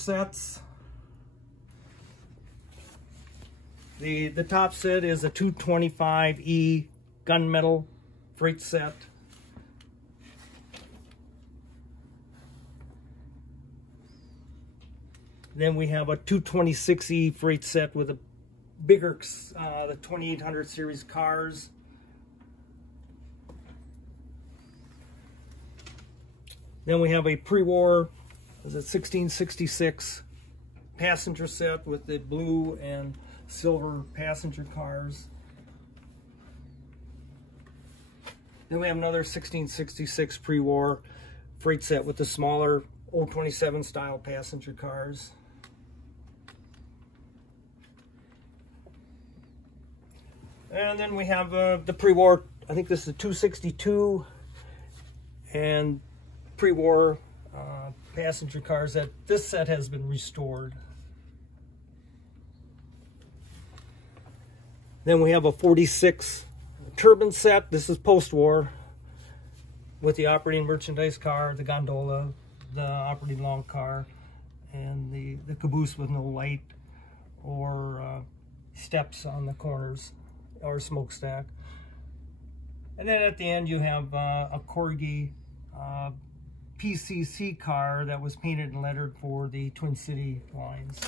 Sets. The top set is a 225E gunmetal freight set. Then we have a 226E freight set with a bigger, the 2800 series cars. Then we have a pre-war, is it 1666 passenger set with the blue and silver passenger cars. Then we have another 1666 pre-war freight set with the smaller old 27 style passenger cars. And then we have the pre-war, I think this is a 262 and pre-war passenger cars. That this set has been restored. Then we have a 46 turbine set. This is post-war with the operating merchandise car, the gondola, the operating long car, and the caboose with no light or steps on the corners or smokestack. And then at the end you have a Corgi PCC car that was painted and lettered for the Twin City lines.